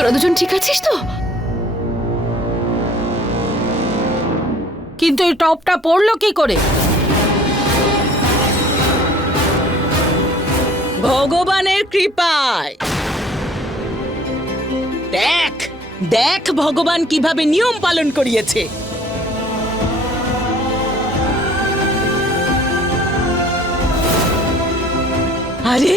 তোরা দুজন ঠিক আছিস তো? কিন্তু এই টপটা পড়ল কি করে? ভগবানের কৃপায়। দেখ দেখ ভগবান কীভাবে নিয়ম পালন করিয়েছে। আরে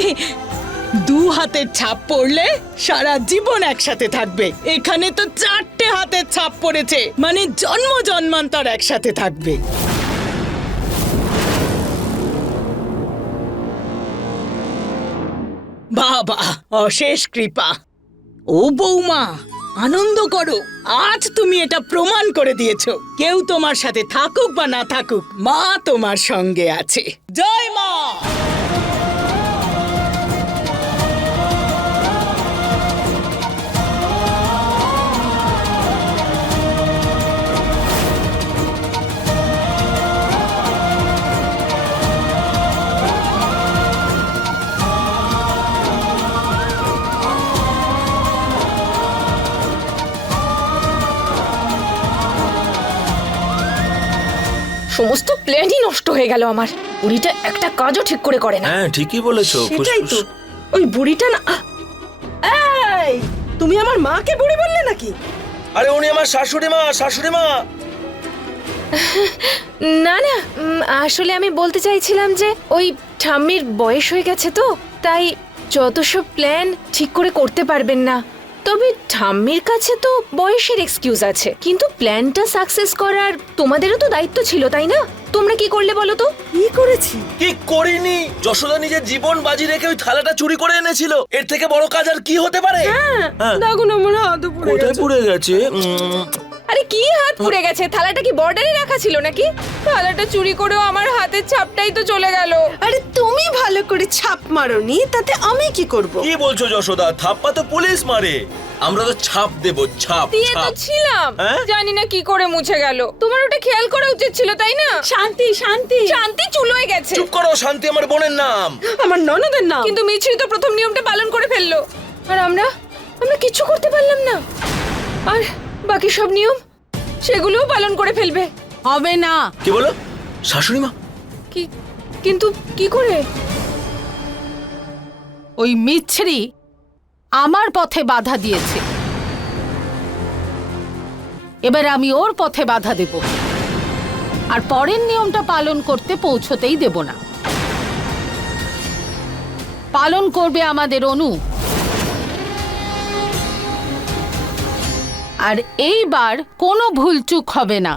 দু হাতের ছাপ পড়লে সারা জীবন একসাথে থাকবে। এখানে তো চারটে হাতের ছাপ পড়েছে মানে জন্ম জন্মান্তর একসাথে থাকবে। বাবা, অশেষ কৃপা। ও বৌমা, আনন্দ করো, আজ তুমি এটা প্রমাণ করে দিয়েছ। কেউ তোমার সাথে থাকুক বা না থাকুক, মা তোমার সঙ্গে আছে। জয় মা! সমস্ত প্ল্যানই নষ্ট হয়ে গেল আমার। বুড়িটা একটা কাজও ঠিক করে করে না। হ্যাঁ ঠিকই বলেছ সেটাই তো। ফুসফুস ওই বুড়িটা না! এই তুমি আমার মাকে বুড়ি বললে নাকি? আরে উনি আমার শাশুড়ি মা শাশুড়ি মা! না না উম, আসলে আমি বলতে চাইছিলাম যে ওই ঠাম্মির বয়স হয়ে গেছে তো তাই যত সব প্ল্যান ঠিক করে করতে পারবেন না। তবে ঠাম্মির কাছে তো বয়সের এক্সকিউজ আছে। কিন্তু প্ল্যানটা সাকসেস করার তোমাদেরও তো দায়িত্ব ছিল তাই না? তোমরা কি করলে বলো তো? কি করেছি? কি করিনি? যশোদা নিজের জীবন বাজি রেখে ওই থালাটা চুরি করে এনেছিল। এর থেকে বড় কাজ আর কি হতে পারে? হ্যাঁ। দাগুন আমার হাতও পড়ে কোথায় গেছে। পুড়ে গেছে? কি হাত পুড়ে গেছে? থালাটা কি বর্ডারে রাখা ছিল নাকি? থালাটা চুরি করেও আমার হাতের ছাপটাই তো চলে গেল। আরে তুমি ভালো করে ছাপ মারোনি তাতে আমি কি করব? কি বলছো যশোদা? থাপ্পা তো পুলিশ মারে। আমরা তো ছাপ দেব ছাপ দিয়ে তো ছাপ। ছিলাম। হ্যাঁ? জানি না কি করে মুছে গেল। তোমার ওটা খেয়াল করা উচিত ছিল তাই না? শান্তি শান্তি। শান্তি চুলোয় গেছে। চুপ করো শান্তি আমার বোনের নাম। আমার ননদের নাম। কিন্তু মিছরি তো প্রথম নিয়মটা পালন করে ফেলল। আর আমরা আমরা কিচ্ছু করতে পারলাম না। আর বাকি সব নিয়ম? সেগুলোও পালন করে ফেলবে। হবে না। কি বলো? শাশুড়ি মা? কি কিন্তু কি করে? ওই মিছরি আমার পথে বাধা দিয়েছে। এবার আমি ওর পথে বাধা দেব। আর পরের নিয়মটা পালন করতে পৌঁছতেই দেব না। পালন করবে আমাদের অনু। আর এইবার কোনো ভুলচুক হবে না।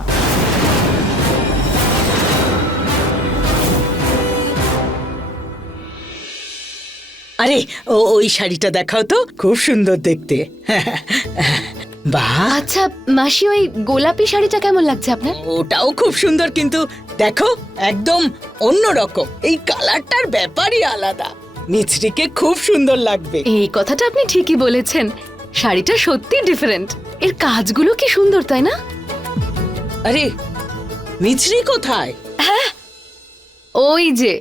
আরে ও ওই শাড়িটা দেখাও তো খুব সুন্দর দেখতে। বাহ আচ্ছা মাসি ওই গোলাপি শাড়িটা কেমন লাগছে আপনার? ওটাও খুব সুন্দর কিন্তু দেখো একদম অন্য রকম এই কালারটার ব্যাপারই আলাদা। মিছরিকে খুব সুন্দর লাগবে। এই কথাটা আপনি ঠিকই বলেছেন। শাড়িটা সত্যি ডিফারেন্ট এর কাজগুলো কি সুন্দর তাই না? আরে মিছরি কোথায়? ওই যে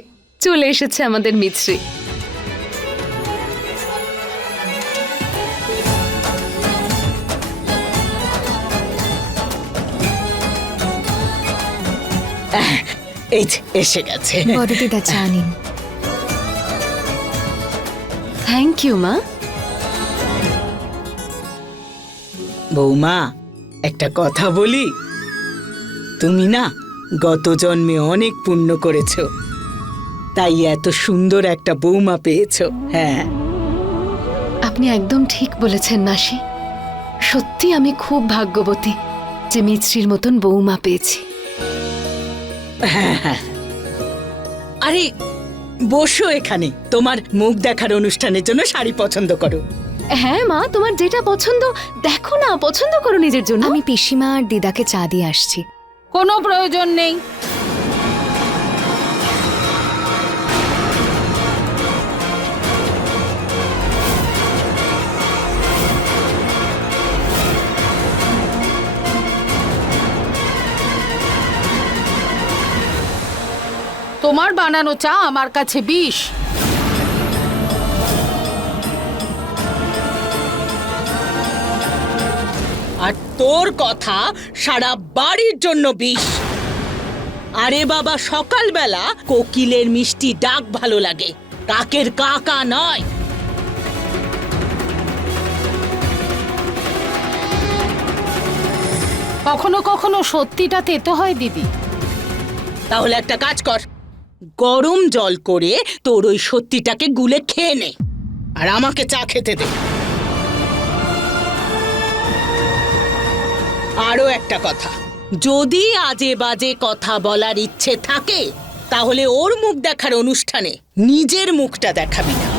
চলে এসেছে আমাদের মিছরি। এই যে এসে গেছে। বড়দিদা চা নিন। থ্যাংক ইউ মা। বৌমা একটা কথা বলি। তুমি না গত জন্মে অনেক পুণ্য করেছ। তাই এত সুন্দর একটা বৌমা পেয়েছ হ্যাঁ। আপনি একদম ঠিক বলেছেন মাসি। সত্যি আমি খুব ভাগ্যবতী যে মিছরির মতন বৌমা পেয়েছি। আরে বসো এখানে। তোমার মুখ দেখার অনুষ্ঠানের জন্য শাড়ি পছন্দ করো। হ্যাঁ মা তোমার যেটা পছন্দ দেখো না পছন্দ করো নিজের জন্য। আমি পিসিমা আর দিদাকে চা দিয়ে আসছি। কোনো প্রয়োজন নেই। তোমার বানানো চা আমার কাছে বিষ। আর তোর কথা সারা বাড়ির জন্য বিষ। আরে বাবা সকালবেলা কোকিলের মিষ্টি ডাক ভালো লাগে। কাকের কাকা নয়। কখনো কখনো সত্যিটা তেতো হয় দিদি। তাহলে একটা কাজ কর। গরম জল করে তোর ওই সত্যিটাকে গুলে খেয়ে নে। আর আমাকে চা খেতে দে। আরও একটা কথা। যদি আজে বাজে কথা বলার ইচ্ছে থাকে, তাহলে ওর মুখ দেখার অনুষ্ঠানে নিজের মুখটা দেখাবি না।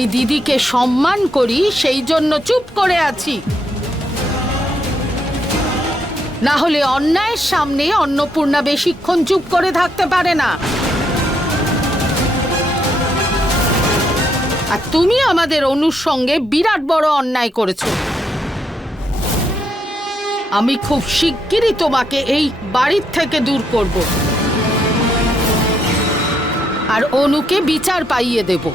আমি দিদিকে সম্মান করি, সেই জন্য চুপ করে আছি। না হলে অন্যায়ের সামনে অন্নপূর্ণা বেশিক্ষণ চুপ করে থাকতে পারে না। আর তুমি আমাদের অনুর সঙ্গে বিরাট বড় অন্যায় করেছ। আমি খুব শিগগিরই তোমাকে এই বাড়ির থেকে দূর করব। আর অনুকে বিচার পাইয়ে দেবো।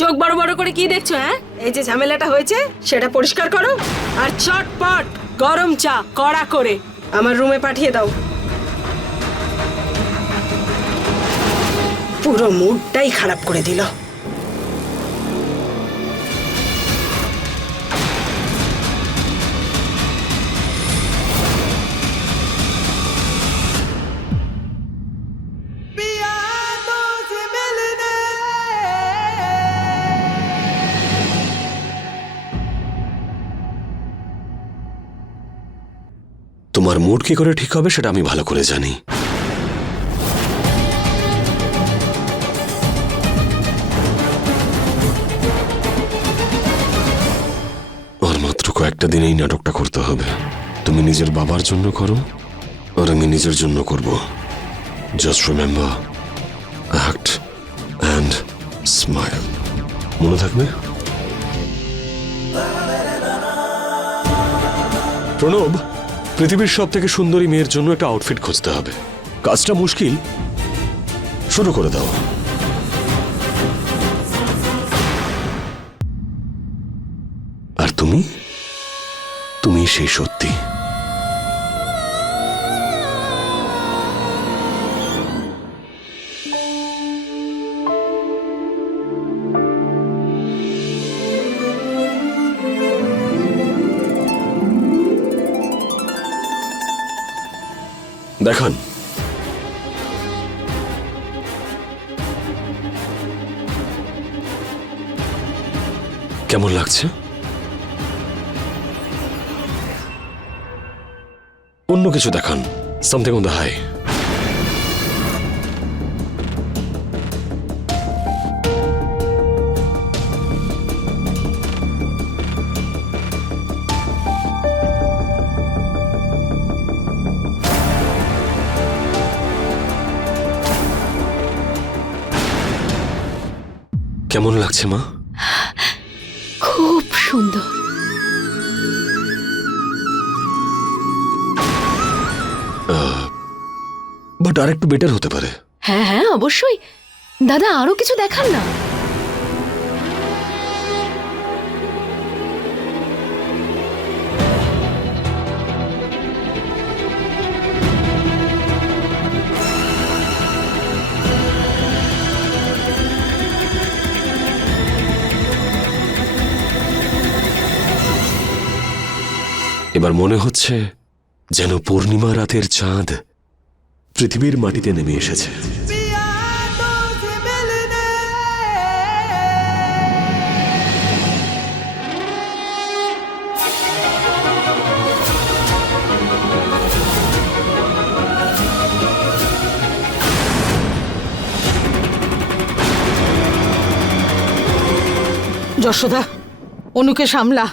চোখ বড় বড় করে কি দেখছ হ্যাঁ? এই যে ঝামেলাটা হয়েছে, সেটা পরিষ্কার করো। আর চটপট গরম চা, কড়া করে আমার রুমে পাঠিয়ে দাও। পুরো মুডটাই খারাপ করে দিল। মুড কি করে ঠিক হবে সেটা আমি ভালো করে জানি। আর মাত্র কয়েকটা দিনেই নাটকটা করতে হবে। তুমি নিজের বাবার জন্য করো, আর আমি নিজের জন্য করব। Just remember act and smile মনে থাকবে? প্রণব! পৃথিবীর সব থেকে সুন্দরী মেয়ের জন্য একটা আউটফিট খুঁজতে হবে। কাজটা মুশকিল। শুরু করে দাও। আর তুমি? তুমি সেই দেখান। কেমন লাগছে? অন্য কিছু দেখান। সামথিং অন দ্য হাই কেমন লাগছে মা? খুব সুন্দর। বাট আর একটু বেটার হতে পারে। হ্যাঁ হ্যাঁ অবশ্যই। দাদা আরও কিছু দেখান না। এবার মনে হচ্ছে যেন পূর্ণিমা রাতের চাঁদ পৃথিবীর মাটিতে নেমে এসেছে। যশোদা অনুকে সামলা।